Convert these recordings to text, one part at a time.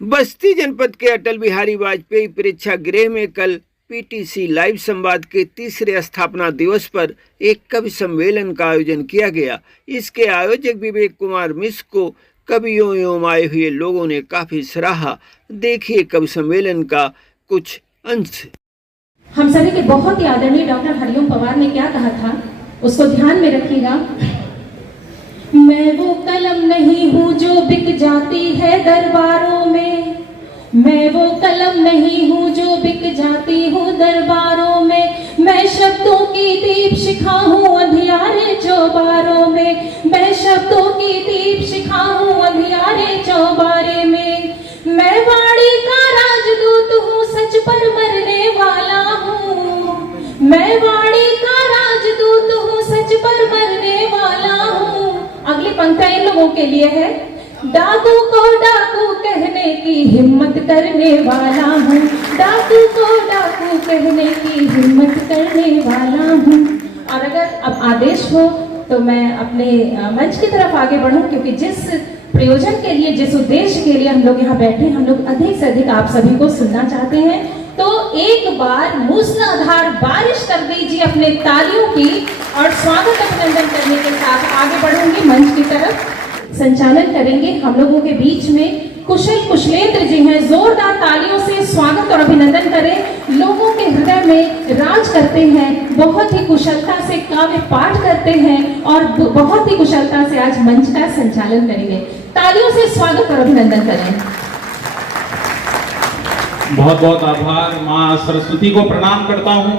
बस्ती जनपद के अटल बिहारी वाजपेयी प्रेक्षागृह में कल पीटीसी लाइव संवाद के तीसरे स्थापना दिवस पर एक कवि सम्मेलन का आयोजन किया गया। इसके आयोजक विवेक कुमार मिश्र को कवियों एवं आए हुए लोगों ने काफी सराहा। देखिए कवि सम्मेलन का कुछ अंश। हम सभी के बहुत ही आदरणीय डॉक्टर हरिओम पवार ने क्या कहा था, उसको ध्यान में रखिएगा। मैं वो कलम नहीं हूँ जो बिक जाती है दरबारों में, मैं वो कलम नहीं हूँ जो बिक जाती हूँ दरबारों में। मैं शब्दों की दीप शिखा हूँ अंधियारे चौबारों में, मैं शब्दों की दीप शिखा हूँ अंधियारे चौबारे में। मैं वाणी का राजदूत हूँ, सच पर मरने वाला हूँ। मैं वाणी का राजदूत हूँ, सच पर मरने वाला हूँ। अगली पंक्तियां इन लोगों के लिए है। डाकू को डाकू कहने की हिम्मत करने वाला हूँ, डाकू को डाकू कहने की हिम्मत करने वाला हूँ। और अगर अब आदेश हो तो मैं अपने मंच की तरफ आगे बढ़ूं, क्योंकि जिस प्रयोजन के लिए, जिस उद्देश्य के लिए हम लोग यहाँ बैठे, हम लोग अधिक से अधिक आप सभी को सुनना चाहते हैं। तो एक बार मूसलाधार बारिश कर दीजिए अपने तालियों की, और स्वागत अभिनंदन करने के साथ आगे बढ़ूंगी मंच की तरफ। संचालन करेंगे हम लोगों के बीच में कुशल कुशलेंद्र जी हैं। जोरदार तालियों से स्वागत और अभिनंदन करें। लोगों के हृदय में राज करते हैं, बहुत ही कुशलता से काव्य पाठ करते हैं और बहुत ही कुशलता से आज मंच का संचालन करेंगे। तालियों से स्वागत और अभिनंदन करें। बहुत बहुत आभार। माँ सरस्वती को प्रणाम करता हूँ,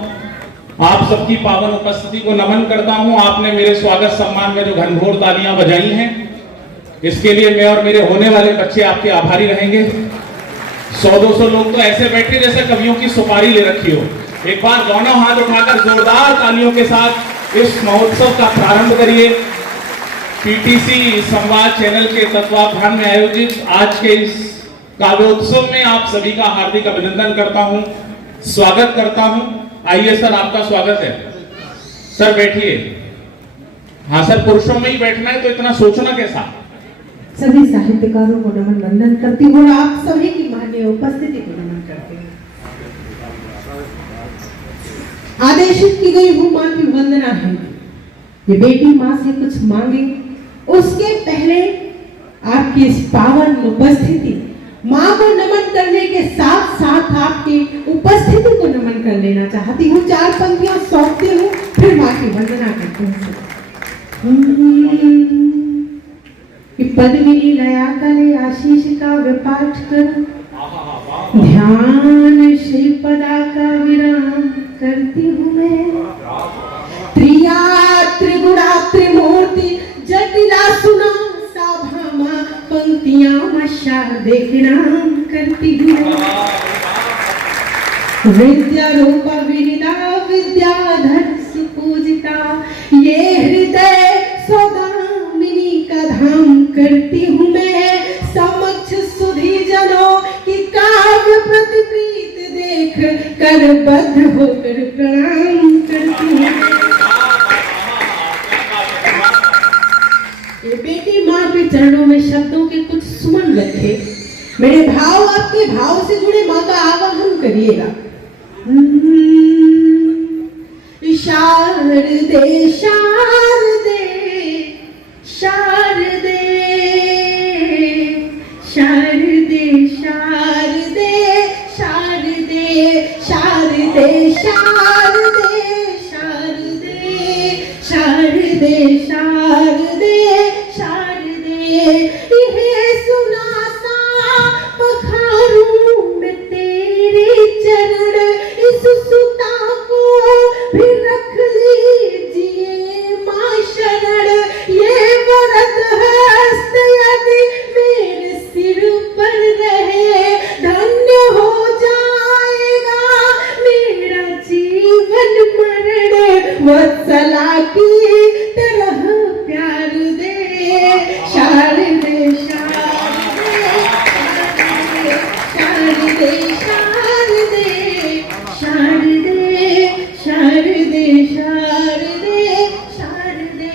आप सबकी पावन उपस्थिति को नमन करता हूँ। आपने मेरे स्वागत सम्मान में जो घनघोर तालियां बजाई हैं, इसके लिए मैं और मेरे होने वाले बच्चे आपके आभारी रहेंगे। 100-200 लोग तो ऐसे बैठे जैसे कवियों की सुपारी ले रखी हो। एक बार दोनों हाथ उठाकर जोरदार तालियों के साथ इस महोत्सव का प्रारंभ करिए। पीटीसी संवाद चैनल के तत्वावधान में आयोजित आज के इस काव्योत्सव में आप सभी का हार्दिक अभिनंदन करता हूं, स्वागत करता हूं। आइए सर, आपका स्वागत है। सर बैठिए। हाँ सर, पुरुषों में ही बैठना है तो इतना सोचना कैसा। सभी साहित्यकारों को नमन वंदन करती हूँ और आप सभी की माननीय उपस्थिति को नमन करती हूँ। आदेशित की गई हूँ माँ की वंदना है। ये बेटी माँ से कुछ मांगे उसके पहले आपकी इस पावन उपस्थिति, माँ को नमन करने के साथ साथ आपकी उपस्थिति को नमन कर लेना चाहती हूँ। 4 पंक्तियां सौंपती हूँ, फिर माँ की वंदना करती हूँ। पद्मिनी लया करे आशीष का विपाठ कर, ध्यान श्री पदा का विराम करती हूँ मैं। त्रिया त्रिगुणा त्रिमूर्ति जटिला सुना साभामा पंक्तियां मशा देखना करती हूँ। विद्या रूप विनिदा विद्याधर सुपूजिता, ये हृदय सौदामिनी का धाम करती हूँ मैं। समक्ष सुधी जनों की काव्य प्रति प्रीत देख कर बद्ध होकर प्रणाम करती हूँ। ये बेटी माँ के चरणों में शब्दों के कुछ सुमन रखे। मेरे भाव आपके भाव से जुड़े, माँ का आवाहन करिएगा। शारदे शारदे शारदे शारदे शारदे शारदे शारदे शारदे शारदे शारदे शारदे ये सुना सा पखारूं मैं तेरे चरण, इस सुता को भी रख लीजिए माँ शरण। ये व्रत हस्त यदि मेरे सिर पर रहे, धन्य हो जाएगा मेरा जीवन मरण। वत्सला की तरह प्यार दे, शारदे शारदे शारदे शारदे शारदे शारदे शारदे शारदे।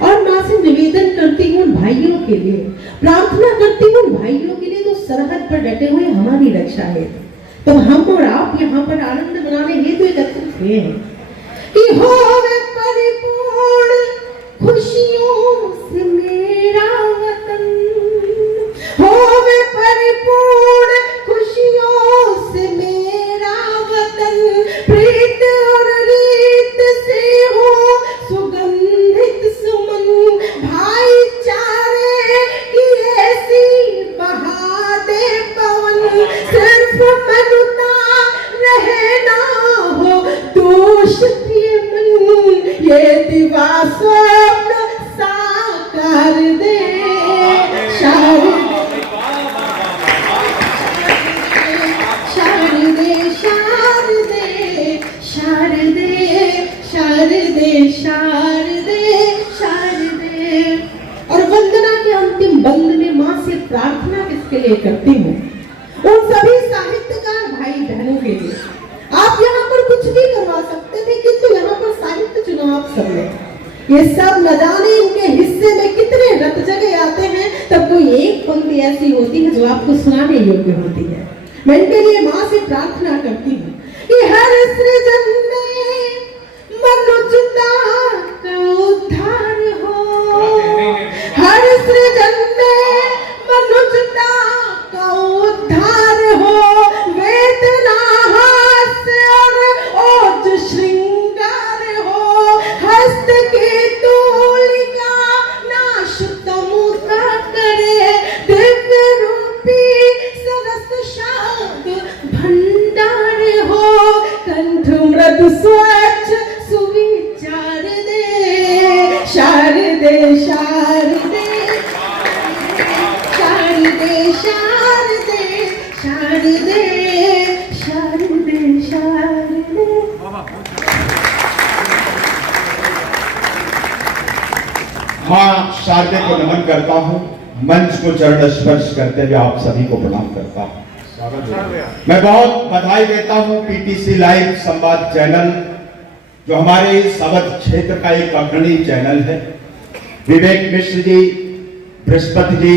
और माँ से निवेदन करती हूँ भाइयों के लिए, प्रार्थना करती हूँ भाइयों के लिए, तो सरहद पर डटे हुए हमारी रक्षा हेतु। तो हम और आप यहाँ पर आनंद मनाने हेतु एकत्रित हुए हैं कि होवे परिपूर्ण खुशियों से मेरा वतन, होवे परिपूर्ण खुशियों से मेरा वतन, प्रीत और रीत से हो सुगंधित सुमन, भाईचारे की ऐसी बहा दे पवन, सिर्फ मनुता रहना हो दोष प्रिय मन, ये दिवा स्वप्न साकार दे शारदे शारदे शारदे शारदे शारदे शारदे। और वंदना के अंतिम बंद में मां से प्रार्थना किसके लिए करती हूँ? उन सभी साहित्यकार भाई बहनों के लिए। आप यहाँ पर कुछ भी करवा सकते थे, किंतु यहाँ पर साहित्य चुना आप सबने। ये सब न जाने इनके हिस्से में कितने रत जगह आते हैं, तब कोई एक पंक्ति ऐसी होती है जो आपको सुनाने योग्य होती है। मैं इनके लिए मां से प्रार्थना करती हूँ कि हर सृजन में मनुष्यता का उद्धार हो, हर सृजन में मनुष्यता का उद्धार हो, वेदना हास्य और ओज श्रृंगार हो, हस्त के तूलिका नाश तमुका करे, दिव्य रूपी सरस शांत भंडार हो, कंठ मृदु स्वच्छ सुविचार दे शारदे शारदे शारदे शारदे शारदे शारदे शारदे। मां शारदे को नमन करता हूं, मंच को चरण स्पर्श करते हुए आप सभी को प्रणाम करता हूं। मैं बहुत बधाई देता हूं पीटीसी लाइव संवाद चैनल, जो हमारे इस अवध क्षेत्र का एक अग्रणी चैनल है। विवेक मिश्र जी, बृहस्पति जी,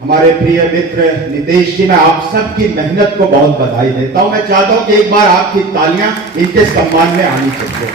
हमारे प्रिय मित्र नितेश जी, मैं आप सबकी मेहनत को बहुत बधाई देता हूं। मैं चाहता हूं कि एक बार आपकी तालियां इनके सम्मान में आनी चाहिए।